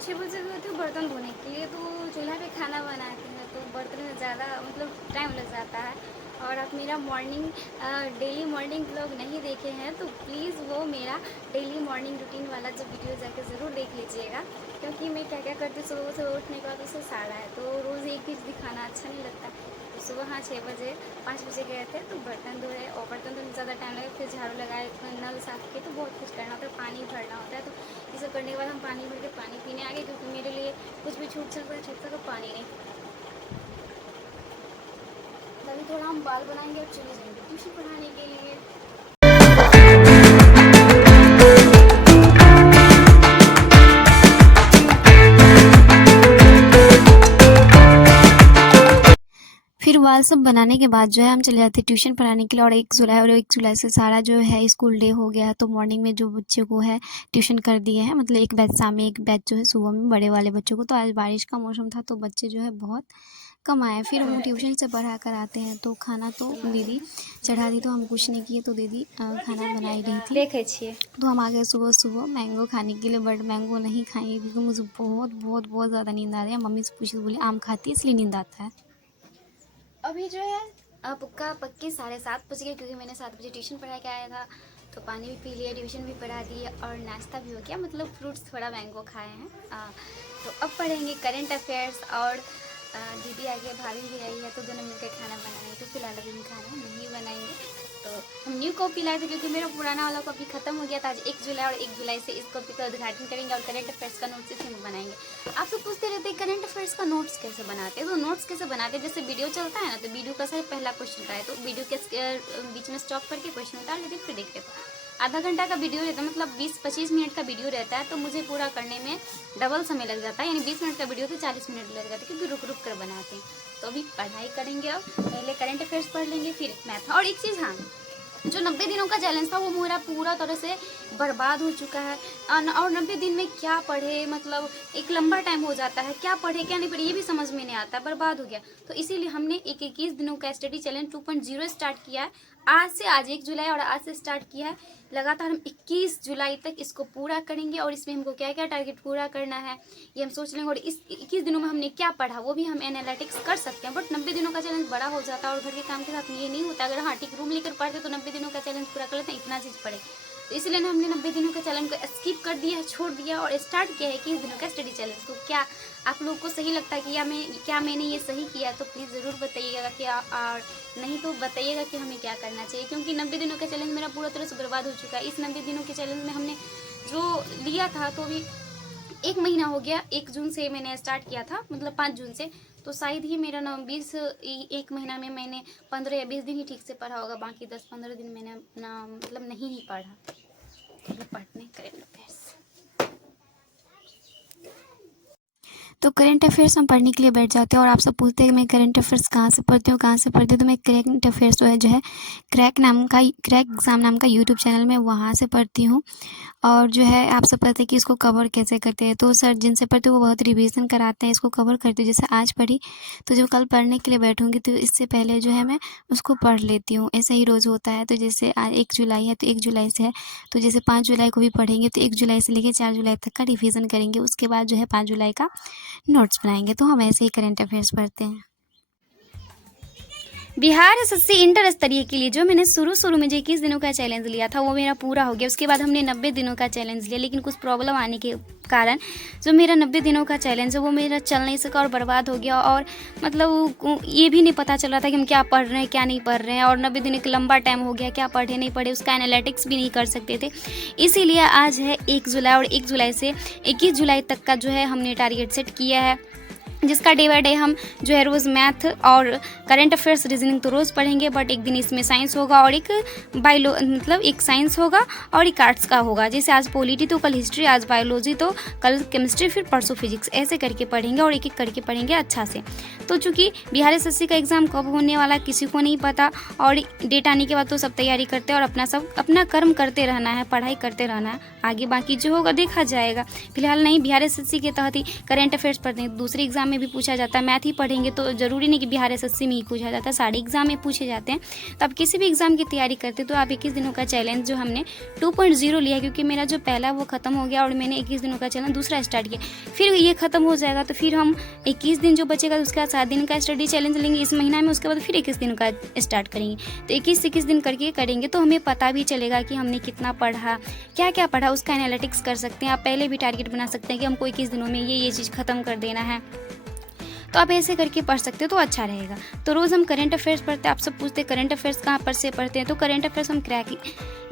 6 बजे गए थे बर्तन धोने के लिए, तो चूल्हा पे खाना बनाती हैं तो बर्तन में ज़्यादा मतलब टाइम लग जाता है। और आप मेरा डेली मॉर्निंग व्लॉग नहीं देखे हैं तो प्लीज़ वो मेरा डेली मॉर्निंग रूटीन वाला जो वीडियो जाके ज़रूर देख लीजिएगा, क्योंकि मैं क्या क्या करती हूँ सुबह सुबह उठने के बाद उससे सारा है, तो रोज़ एक चीज़ दिखाना अच्छा नहीं लगता। तो सुबह हाँ 6 बजे 5 बजे गए थे तो बर्तन धोए, और बर्तन धोने में ज़्यादा टाइम लगा, फिर झाड़ू लगाए, नल साफ़ किए, तो बहुत कुछ करना होता है, पानी भरना होता है। तो ये सब करने के बाद हम पानी भर के पानी पीने आ गए, क्योंकि मेरे लिए कुछ भी छूट सकता पानी नहीं। तभी थोड़ा हम बाल बनाएंगे और चले जाएंगे ट्यूशन पढ़ाने के लिए। फिर बाल सब बनाने के बाद जो है हम चले जाते हैं ट्यूशन पढ़ाने के लिए। और 1 जुलाई से सारा जो है स्कूल डे हो गया है, तो मॉर्निंग में जो बच्चे को है ट्यूशन कर दिए हैं, मतलब एक बैच शाम में, एक बैच जो है सुबह में बड़े वाले बच्चों को। तो आज बारिश का मौसम था तो बच्चे जो है बहुत कम आए। फिर हम ट्यूशन से पढ़ा कर आते हैं तो खाना तो दीदी चढ़ा दी, तो हम कुछ नहीं किए, तो दीदी खाना बनाई रही थी। देखे छिए तो हम आ गए सुबह सुबह मैंगो खाने के लिए, बट मैंगो नहीं खाएंगे क्योंकि मुझे बहुत बहुत बहुत ज़्यादा नींद आ रही है। मम्मी से पूछी तो बोली आम खाती है इसलिए नींद आता है। अभी जो है पक्का पक्के 7:30 बज गए, क्योंकि मैंने 7 बजे ट्यूशन पढ़ा के आया था। तो पानी भी पी लिया, ट्यूशन भी पढ़ा दी और नाश्ता भी हो गया, मतलब फ्रूट्स थोड़ा मैंगो खाए हैं। तो अब पढ़ेंगे करंट अफेयर्स। और दीदी आ गई, भाभी भी आई है, तो दोनों मिलकर खाना बनाएंगे। तो फिलहाल अभी हम खाना नहीं बनाएंगे। तो हम न्यू कॉपी लाए थे क्योंकि मेरा पुराना वाला कॉपी खत्म हो गया था। आज 1 जुलाई और 1 जुलाई से इस कॉपी का उद्घाटन करेंगे और करंट अफेयर्स का नोट्स इसी में बनाएंगे। आप सब पूछते रहते हैं करंट अफेयर्स का नोट्स कैसे बनाते हैं, तो नोट्स कैसे बनाते हैं, जैसे वीडियो चलता है ना, तो वीडियो का सर पहला क्वेश्चन का है तो वीडियो के बीच में स्टॉप करके क्वेश्चन उतार लेते, फिर देखते थे। आधा घंटा का वीडियो रहता है, मतलब 20-25 मिनट का वीडियो रहता है, तो मुझे पूरा करने में डबल समय लग जाता है, यानी 20 मिनट का वीडियो तो 40 मिनट लग जाता है, क्योंकि रुक रुक कर बनाते हैं। तो अभी पढ़ाई करेंगे, अब पहले करंट अफेयर्स पढ़ लेंगे, फिर मैथ। और एक चीज़, हाँ, जो 90 दिनों का चैलेंज था वो मेरा पूरा तरह से बर्बाद हो चुका है। और 90 दिन में क्या पढ़े, मतलब एक लंबा टाइम हो जाता है, क्या पढ़े क्या नहीं पढ़े ये भी समझ में नहीं आता, बर्बाद हो गया। तो इसीलिए हमने 21 दिनों का स्टडी चैलेंज 2.0 स्टार्ट किया है। आज 1 जुलाई और आज से स्टार्ट किया है। लगातार हम 21 जुलाई तक इसको पूरा करेंगे, और इसमें हमको क्या क्या टारगेट पूरा करना है ये हम सोच लेंगे। और इस 21 दिनों में हमने क्या पढ़ा वो भी हम एनालिटिक्स कर सकते हैं। बट 90 दिनों का चैलेंज बड़ा हो जाता है और घर के काम के साथ ये नहीं होता। अगर हाँ ठीक रूम लेकर पढ़ते तो 90 दिनों का चैलेंज पूरा कर लेते हैं, इतना चीज़ पढ़े। तो इसलिए ना हमने 90 दिनों के चैलेंज को स्किप कर दिया, छोड़ दिया, और स्टार्ट किया है 21 दिनों का स्टडी चैलेंज। तो क्या आप लोगों को सही लगता है कि क्या मैंने ये सही किया, तो प्लीज़ ज़रूर बताइएगा कि और नहीं तो बताइएगा कि हमें क्या करना चाहिए, क्योंकि 90 दिनों का चैलेंज मेरा पूरा तरह से बर्बाद हो चुका है। इस 90 दिनों के चैलेंज में हमने जो लिया था तो अभी 1 महीना हो गया। 1 जून से मैंने स्टार्ट किया था, मतलब 5 जून से, तो शायद ही मेरा 1 महीना में मैंने 15 या 20 दिन ही ठीक से पढ़ा होगा, बाकी 10-15 दिन मैंने अपना मतलब नहीं ही पढ़ा। मतलब पढ़ने करेंगे अफेयर्स। तो करंट अफेयर्स हम पढ़ने के लिए बैठ जाते हैं। और आप सब पूछते हैं कि मैं करंट अफेयर्स कहाँ से पढ़ती हूँ, तो मैं करंट अफेयर्स जो है क्रैक एग्ज़ाम नाम का यूट्यूब चैनल में वहाँ से पढ़ती हूँ। और जो है आप सब पता है कि इसको कवर कैसे करते हैं, तो सर जिनसे पढ़ते हैं वो बहुत रिवीजन कराते हैं, इसको कवर करती हूँ। जैसे आज पढ़ी तो जब कल पढ़ने के लिए बैठूँगी तो इससे पहले जो है मैं उसको पढ़ लेती हूँ। ऐसा ही रोज़ होता है। तो जैसे आज 1 जुलाई है तो 1 जुलाई से है, तो जैसे 5 जुलाई को भी पढ़ेंगे तो 1 जुलाई से लेकर 4 जुलाई तक का रिवीजन करेंगे। उसके बाद जो है 5 जुलाई का नोट्स बनाएंगे। तो हम ऐसे ही करंट अफेयर्स पढ़ते हैं। बिहार एसएससी इंटर स्तरीय के लिए जो मैंने शुरू में जो 21 दिनों का चैलेंज लिया था वो मेरा पूरा हो गया। उसके बाद हमने 90 दिनों का चैलेंज लिया, लेकिन कुछ प्रॉब्लम आने के कारण जो मेरा 90 दिनों का चैलेंज है वो मेरा चल नहीं सका और बर्बाद हो गया। और मतलब ये भी नहीं पता चल रहा था कि हम क्या पढ़ रहे हैं क्या नहीं पढ़ रहे हैं, और 90 दिन एक लंबा टाइम हो गया, क्या पढ़े नहीं पढ़े उसका एनालिटिक्स भी नहीं कर सकते थे। इसीलिए आज है 1 जुलाई और 1 जुलाई से 21 जुलाई तक का जो है हमने टारगेट सेट किया है, जिसका डे बाय डे हम जो है रोज़ मैथ और करंट अफेयर्स रीजनिंग तो रोज़ पढ़ेंगे, बट एक दिन इसमें साइंस होगा और एक मतलब एक साइंस होगा और एक आर्ट्स का होगा। जैसे आज पॉलिटी तो कल हिस्ट्री, आज बायोलॉजी तो कल केमिस्ट्री, फिर परसों फिजिक्स, ऐसे करके पढ़ेंगे और एक एक करके पढ़ेंगे अच्छा से। तो चूँकि बिहार एसएससी का एग्ज़ाम कब होने वाला किसी को नहीं पता, और डेट आने के बाद तो सब तैयारी करते हैं और अपना कर्म करते रहना है, पढ़ाई करते रहना है। आगे बाकी जो होगा देखा जाएगा। फिलहाल नहीं, बिहार एसएससी के तहत ही करंट अफेयर्स पढ़ते हैं। दूसरे एग्जाम में भी पूछा जाता है। मैथ ही पढ़ेंगे तो ज़रूरी नहीं कि बिहार एसएससी में ही पूछा जाता है, सारे एग्ज़ाम में पूछे जाते हैं। तो आप किसी भी एग्ज़ाम की तैयारी करते तो आप 21 दिनों का चैलेंज जो हमने 2.0 लिया, क्योंकि मेरा जो पहला वो ख़त्म हो गया और मैंने 21 दिनों का चैलेंज दूसरा स्टार्ट किया। फिर ये ख़त्म हो जाएगा तो फिर हम 21 दिन जो बचेगा उसके बाद 7 दिन का स्टडी चैलेंज लेंगे इस महीना में, उसके बाद फिर 21 दिन का स्टार्ट करेंगे। तो 21 दिन करके करेंगे तो हमें पता भी चलेगा कि हमने कितना पढ़ा, क्या क्या पढ़ा, उसका एनालिटिक्स कर सकते हैं। आप पहले भी टारगेट बना सकते हैं कि हमको 21 दिनों में ये चीज़ ख़त्म कर देना है, तो आप ऐसे करके पढ़ सकते हो तो अच्छा रहेगा। तो रोज़ हम करंट अफेयर्स पढ़ते हैं। आप सब पूछते हैं करंट अफेयर्स कहाँ पर से पढ़ते हैं, तो करंट अफेयर्स हम क्रैक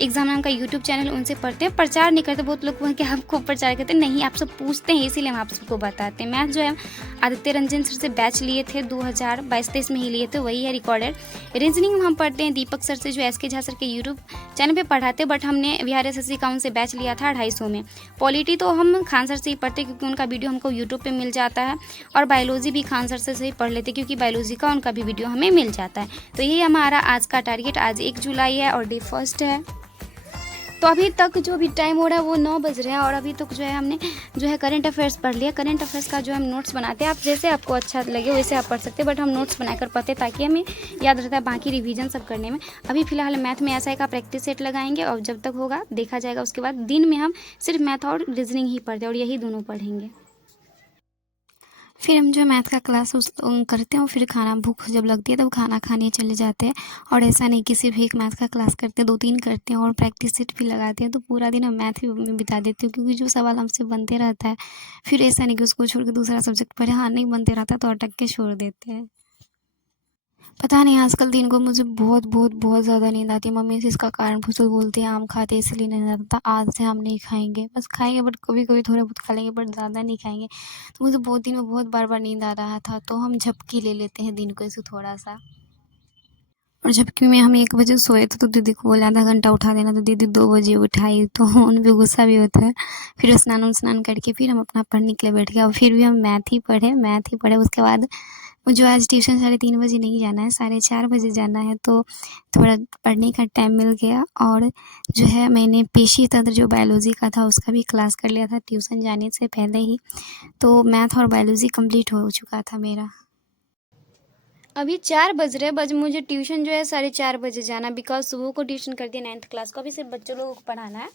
एग्जाम नाम का यूट्यूब चैनल उनसे पढ़ते हैं। प्रचार नहीं करते, बहुत लोग कि आप खूब प्रचार करते हैं, नहीं, आप सब पूछते हैं इसीलिए हम आप सबको बताते हैं। मैथ जो है आदित्य रंजन सर से बैच लिए थे 2022-23 में ही लिए थे, वही है रिकॉर्डेड। रीजनिंग हम पढ़ते हैं दीपक सर से, जो SK झा सर के यूट्यूब चैनल पर पढ़ाते, बट हमने बिहार एसएससी का उनसे बैच लिया था 250 में। पॉलिटी तो हम खान सर से ही पढ़ते क्योंकि उनका वीडियो हमको यूट्यूब पर मिल जाता है, और बायोलॉजी भी खान सर से ही पढ़ लेते क्योंकि बायोलॉजी का उनका भी वीडियो हमें मिल जाता है। तो यही हमारा आज का टारगेट। आज 1 जुलाई है और डे 1 है। तो अभी तक जो भी टाइम हो रहा है वो 9 बज रहे हैं और अभी तक जो है हमने जो है करंट अफेयर्स पढ़ लिया। करंट अफेयर्स का जो हम नोट्स बनाते हैं, आप जैसे आपको अच्छा लगे वैसे आप पढ़ सकते हैं, बट हम नोट्स बनाकर पढ़ते ताकि हमें याद रहता है बाकी रिवीजन सब करने में। अभी फिलहाल मैथ में ऐसा है का प्रैक्टिस सेट लगाएंगे और जब तक होगा देखा जाएगा। उसके बाद दिन में हम सिर्फ मैथ और रीजनिंग ही पढ़ते हैं और यही दोनों पढ़ेंगे। फिर हम जो मैथ का क्लास करते हैं और फिर खाना भूख जब लगती है तो खाना खाने चले जाते हैं। और ऐसा नहीं कि सिर्फ एक मैथ का क्लास करते हैं, 2-3 करते हैं और प्रैक्टिस सेट भी लगाते हैं। तो पूरा दिन हम मैथ ही में बिता देते हैं क्योंकि जो सवाल हमसे बनते रहता है, फिर ऐसा नहीं कि उसको छोड़ के दूसरा सब्जेक्ट पढ़े, हाँ नहीं बनते रहता तो अटक के छोड़ देते हैं। पता नहीं आजकल दिन को मुझे बहुत बहुत बहुत ज़्यादा नींद आती है। मम्मी से इसका कारण पूछो तो बोलती है आम खाते इसलिए नींद आता। आज से हम नहीं खाएंगे, बस खाएंगे बट कभी कभी थोड़ा बहुत खा लेंगे बट ज़्यादा नहीं खाएंगे। तो मुझे बहुत दिन में बहुत बार बार नींद आ रहा था, तो हम झपकी ले लेते हैं दिन को ऐसे थोड़ा सा। और झपकी में हम 1 बजे सोए थे तो दीदी को बोले आधा घंटा उठा देना, तो दीदी 2 बजे उठाई, तो उन पर गुस्सा भी होता है। फिर स्नान करके फिर हम अपना पढ़ने के लिए बैठ गए और फिर भी हम मैथ ही पढ़े। उसके बाद मुझे आज ट्यूशन 3:30 बजे नहीं जाना है, 4:30 बजे जाना है, तो थोड़ा पढ़ने का टाइम मिल गया। और जो है मैंने पेशी तंत्र जो बायोलॉजी का था उसका भी क्लास कर लिया था ट्यूशन जाने से पहले ही, तो मैथ और बायोलॉजी कंप्लीट हो चुका था मेरा। अभी 4 बज रहे, मुझे ट्यूशन जो है 4:30 बजे जाना, बिकॉज सुबह को ट्यूशन कर दिया 9th क्लास को, अभी सिर्फ बच्चों लोगों को पढ़ाना है।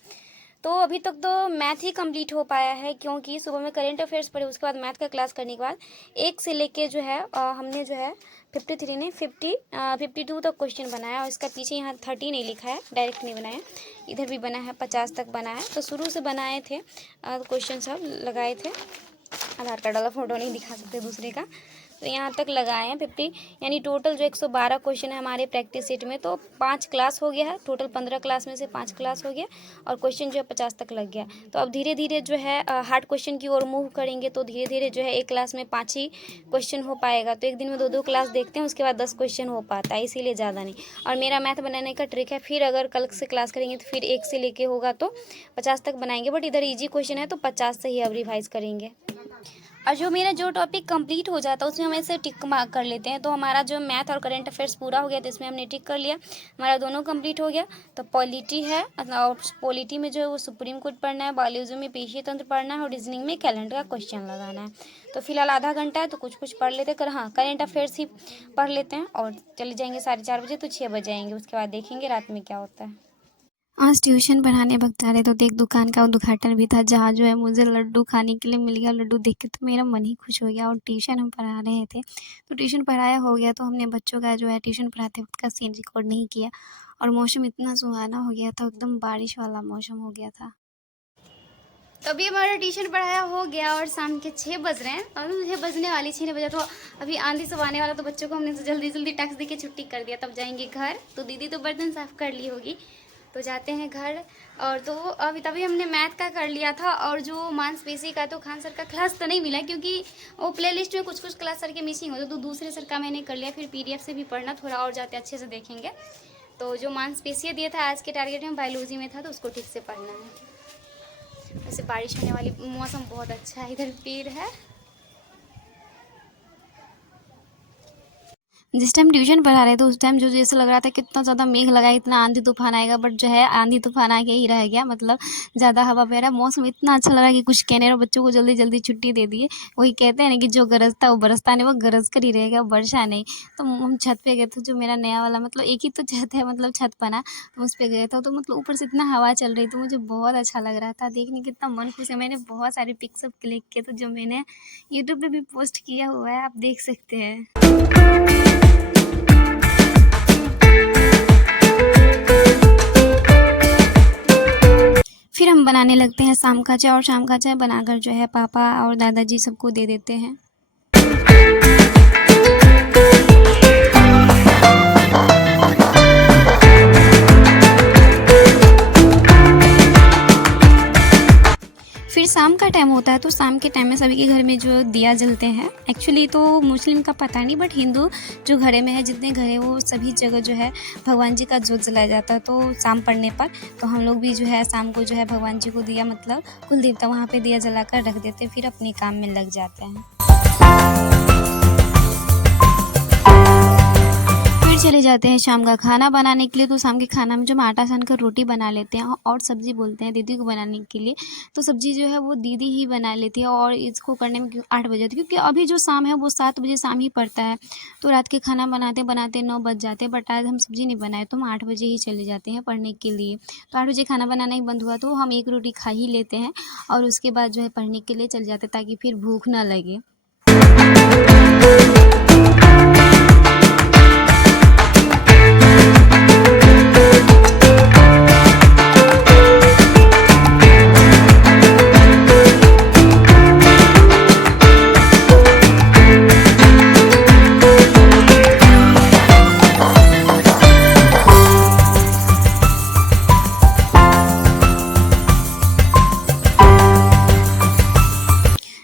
तो अभी तक तो मैथ ही कंप्लीट हो पाया है क्योंकि सुबह में करंट अफेयर्स पढ़े, उसके बाद मैथ का क्लास करने के बाद 1 से लेके जो है हमने जो है 53 ने 52 तक क्वेश्चन बनाया। और इसका पीछे यहाँ 30 नहीं लिखा है, डायरेक्ट नहीं बनाया, इधर भी बना है 50 तक बना है। तो शुरू से बनाए थे क्वेश्चन सब लगाए थे, आधार कार्ड वाला फ़ोटो नहीं दिखा सकते दूसरे का। तो यहाँ तक लगाए हैं 50, यानी टोटल जो 112 क्वेश्चन है हमारे प्रैक्टिस सेट में। तो 5 क्लास हो गया है, टोटल 15 क्लास में से 5 क्लास हो गया और क्वेश्चन जो है 50 तक लग गया। तो अब धीरे धीरे जो है हार्ड क्वेश्चन की ओर मूव करेंगे, तो धीरे धीरे जो है एक क्लास में 5 ही क्वेश्चन हो पाएगा। तो एक दिन में 2-2 क्लास देखते हैं, उसके बाद 10 क्वेश्चन हो पाता है, इसीलिए ज़्यादा नहीं। और मेरा मैथ बनाने का ट्रिक है, फिर अगर कल से क्लास करेंगे तो फिर 1 से लेके होगा तो 50 तक बनाएंगे, बट इधर ईजी क्वेश्चन है तो 50 से ही अब रिवाइज करेंगे। और जो मेरा जो टॉपिक कंप्लीट हो जाता है उसमें हम ऐसे टिक मार्क कर लेते हैं। तो हमारा जो मैथ और करंट अफेयर्स पूरा हो गया, तो इसमें हमने टिक कर लिया, हमारा दोनों कंप्लीट हो गया। तो पॉलिटी है, और पॉलिटी में जो है वो सुप्रीम कोर्ट पढ़ना है, बायोलॉजी में पेशीय तंत्र पढ़ना है और रीजनिंग में कैलेंडर का क्वेश्चन लगाना है। तो फिलहाल आधा घंटा है तो कुछ पढ़ लेते हैं, हाँ करंट अफेयर्स ही पढ़ लेते हैं और चले जाएंगे 4:30 बजे, तो 6 बजे आएंगे। उसके बाद देखेंगे रात में क्या होता है। आज ट्यूशन पढ़ाने वक्त आ रहे तो एक दुकान का उद्घाटन भी था जहाँ जो है मुझे लड्डू खाने के लिए मिल गया। लड्डू देख के तो मेरा मन ही खुश हो गया। और ट्यूशन हम पढ़ा रहे थे तो ट्यूशन पढ़ाया हो गया, तो हमने बच्चों का जो है ट्यूशन पढ़ाते वक्त का सीन रिकॉर्ड नहीं किया। और मौसम इतना सुहाना हो गया था, एकदम बारिश वाला मौसम हो गया था। तो अभी हमारा ट्यूशन पढ़ाया हो गया और शाम के 6 बज रहे हैं और मुझे बजने वाली 6 बजे, तो अभी आंधी सब आने वाला, तो बच्चों को हमने जल्दी जल्दी टैक्स दे के छुट्टी कर दिया। तब जाएंगे घर, तो दीदी तो बर्तन साफ़ कर ली होगी, तो जाते हैं घर। और तो अभी तभी हमने मैथ का कर लिया था। और जो मांसपेशी का तो खान सर का क्लास तो नहीं मिला क्योंकि वो प्ले लिस्ट में कुछ क्लास सर के मिसिंग होते, तो दूसरे सर का मैंने कर लिया। फिर PDF से भी पढ़ना थोड़ा और जाते अच्छे से देखेंगे। तो जो मांसपेशी दिया था आज के टारगेट में बायोलॉजी में था, तो उसको ठीक से पढ़ना है। वैसे बारिश होने वाली, मौसम बहुत अच्छा है, इधर पेड़ है। जिस टाइम ट्यूशन पढ़ा रहे थे उस टाइम जो जैसे लग रहा था कितना ज़्यादा मेघ लगा है, इतना आंधी तूफान आएगा, बट जो है आंधी तूफान आके ही रह गया। मतलब ज़्यादा हवा बह रहा है, मौसम इतना अच्छा लग रहा है कि कुछ कहने, और बच्चों को जल्दी जल्दी छुट्टी दे दिए। वही कहते हैं ना कि जो गरजता वो बरसता नहीं, वो गरज कर ही रहेगा, वर्षा नहीं। तो हम छत पे गए थे, जो मेरा नया वाला मतलब एक ही तो छत है, मतलब छत बना, तो उस पे गए थे। तो मतलब ऊपर से इतना हवा चल रही थी, मुझे बहुत अच्छा लग रहा था, देखने कितना मन खुश है। मैंने बहुत सारे पिक्स सब क्लिक किए, तो जो मैंने यूट्यूब पे भी पोस्ट किया हुआ है, आप देख सकते हैं। फिर हम बनाने लगते हैं शाम का चाय, और शाम का चाय बनाकर जो है पापा और दादाजी सबको दे देते हैं। फिर शाम का टाइम होता है, तो शाम के टाइम में सभी के घर में जो दिया जलते हैं। एक्चुअली तो मुस्लिम का पता नहीं, बट हिंदू जो घरे में है, जितने घर है वो सभी जगह जो है भगवान जी का जोत जलाया जाता है। तो शाम पड़ने पर तो हम लोग भी जो है शाम को जो है भगवान जी को दिया, मतलब कुल देवता वहाँ पे दिया जलाकर रख देते, फिर अपने काम में लग जाते हैं। फिर चले जाते हैं शाम का खाना बनाने के लिए। तो शाम के खाना में जो हम आटा सान कर रोटी बना लेते हैं, और सब्ज़ी बोलते हैं दीदी को बनाने के लिए। तो सब्ज़ी जो है वो दीदी ही बना लेती है, और इसको करने में 8 बजे होती है, क्योंकि अभी जो शाम है वो 7 बजे शाम ही पड़ता है। तो रात के खाना बनाते बनाते 9 बज जाते हैं, बट आज हम सब्ज़ी नहीं बनाए, तो हम 8 बजे ही चले जाते हैं पढ़ने के लिए। तो 8 बजे खाना बनाना ही बंद हुआ, तो हम एक रोटी खा ही लेते हैं, और उसके बाद जो है पढ़ने के लिए चले जाते हैं, ताकि फिर भूख ना लगे।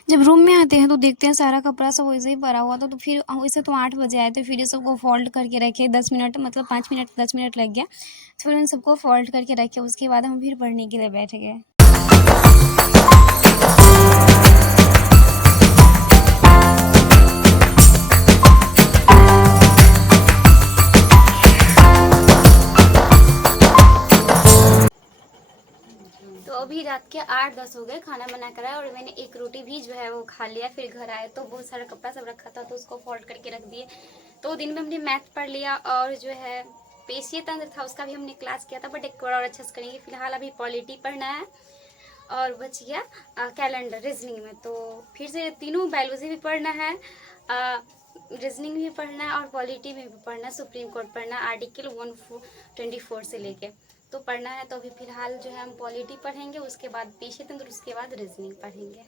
जब रूम में आते हैं तो देखते हैं सारा कपड़ा सब वैसे ही पड़ा हुआ था। तो फिर वैसे तो 8 बजे आए थे, फिर ये सबको फोल्ड करके रखे 10 मिनट, मतलब 5 मिनट 10 मिनट लग गया। फिर उन सबको फोल्ड करके रखे, उसके बाद हम फिर पढ़ने के लिए बैठ गए। तो अभी रात के 8-10 हो गए, खाना बना कर आए, और मैंने एक रोटी भी जो है वो खा लिया। फिर घर आए तो बहुत सारा कपड़ा सब रखा था, तो उसको फोल्ड करके रख दिए। तो दिन में हमने मैथ पढ़ लिया, और जो है पेशीय तंत्र था उसका भी हमने क्लास किया था, बट एक और अच्छा से करेंगे। फिलहाल अभी पॉलिटी पढ़ना है, और बच गया कैलेंडर रीजनिंग में। तो फिर से तीनों बायोलॉजी भी पढ़ना है, रीजनिंग भी पढ़ना है, और पॉलिटी में भी पढ़ना है, सुप्रीम कोर्ट पढ़ना है, आर्टिकल 124 से लेके तो पढ़ना है। तो अभी फिलहाल जो है हम पॉलिटी पढ़ेंगे, उसके बाद पेशीय तंत्र, उसके बाद रीजनिंग पढ़ेंगे।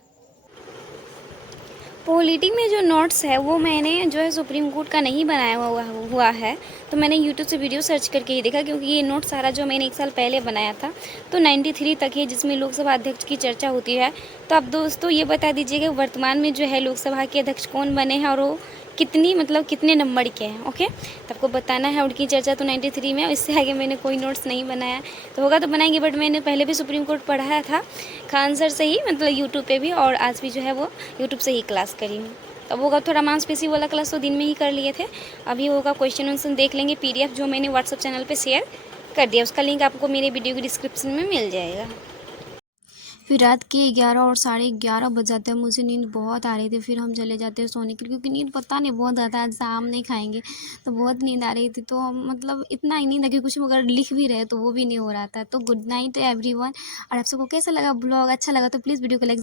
पॉलिटी में जो नोट्स है वो मैंने जो है सुप्रीम कोर्ट का नहीं बनाया हुआ है। तो मैंने यूट्यूब से वीडियो सर्च करके ही देखा, क्योंकि ये नोट सारा जो मैंने 1 साल पहले बनाया था, तो 93 तक है, जिसमें लोकसभा अध्यक्ष की चर्चा होती है। तो अब दोस्तों ये बता दीजिएगा वर्तमान में जो है लोकसभा के अध्यक्ष कौन बने हैं, और वो कितने नंबर के हैं। ओके, तो आपको बताना है। उनकी चर्चा तो 93 में, इससे आगे मैंने कोई नोट्स नहीं बनाया। तो होगा तो बनाएंगे, बट मैंने पहले भी सुप्रीम कोर्ट पढ़ाया था खान सर से ही, मतलब यूट्यूब पे भी, और आज भी जो है वो यूट्यूब से ही क्लास करी हूँ। तब होगा थोड़ा मांसपेशी वाला क्लास तो दिन में ही कर लिए थे। अभी होगा क्वेश्चन आंसर देख लेंगे, PDF जो मैंने व्हाट्सअप चैनल पे शेयर कर दिया, उसका लिंक आपको मेरे वीडियो की डिस्क्रिप्शन में मिल जाएगा। फिर रात के 11 और 11:30 बज जाते हैं, मुझे नींद बहुत आ रही थी। फिर हम चले जाते हैं सोने के लिए, क्योंकि नींद पता नहीं बहुत ज़्यादा, आज शाम नहीं खाएंगे तो बहुत नींद आ रही थी। तो हम मतलब इतना ही नींद है कि कुछ अगर लिख भी रहे तो वो भी नहीं हो रहा था। तो गुड नाइट एवरीवन। और आप सबको कैसा लगा ब्लॉग, अच्छा लगा तो प्लीज़ वीडियो को लाइक